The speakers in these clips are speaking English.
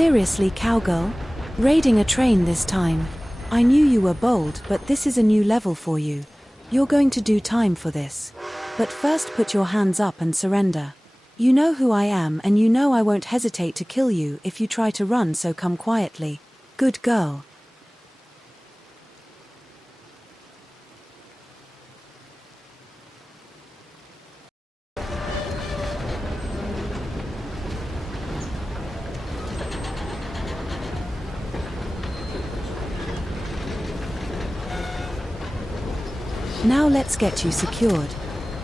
Seriously, Cowgirl? Raiding a train this time? I knew you were bold, but this is a new level for you. You're going to do time for this. But first put your hands up and surrender. You know who I am, and you know I won't hesitate to kill you if you try to run, so come quietly. Good girl. Now let's get you secured.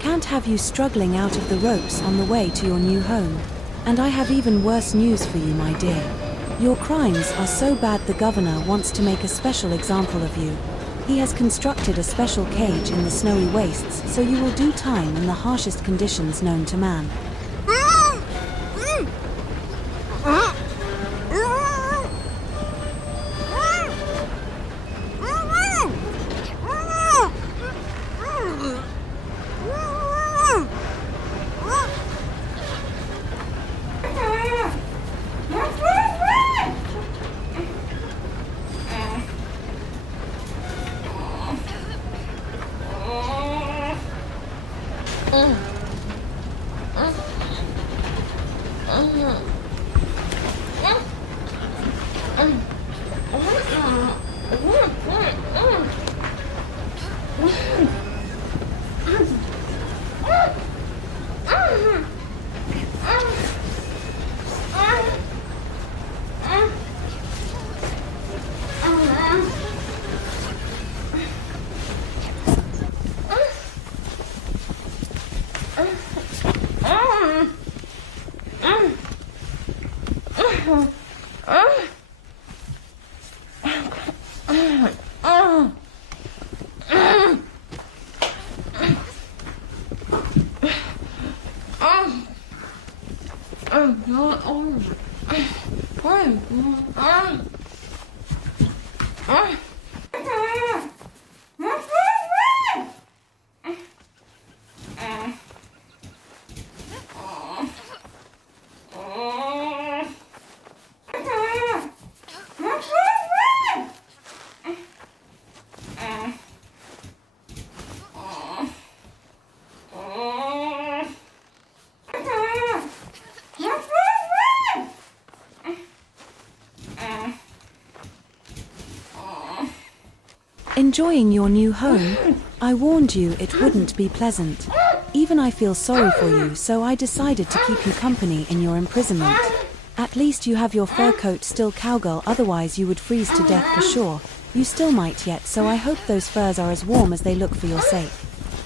Can't have you struggling out of the ropes on the way to your new home. And I have even worse news for you, my dear. Your crimes are so bad the governor wants to make a special example of you. He has constructed a special cage in the snowy wastes, so you will do time in the harshest conditions known to man. Enjoying your new home? I warned you it wouldn't be pleasant. Even I feel sorry for you, so I decided to keep you company in your imprisonment. At least you have your fur coat still, Cowgirl, otherwise you would freeze to death for sure. You still might yet, so I hope those furs are as warm as they look for your sake.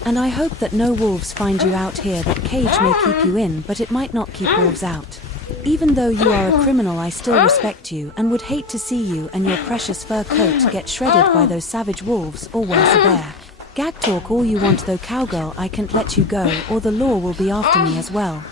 And I hope that no wolves find you out here. That cage may keep you in, but it might not keep wolves out. Even though you are a criminal, I still respect you and would hate to see you and your precious fur coat get shredded by those savage wolves, or worse, a bear. Gag talk all you want though, Cowgirl, I can't let you go, or the law will be after me as well.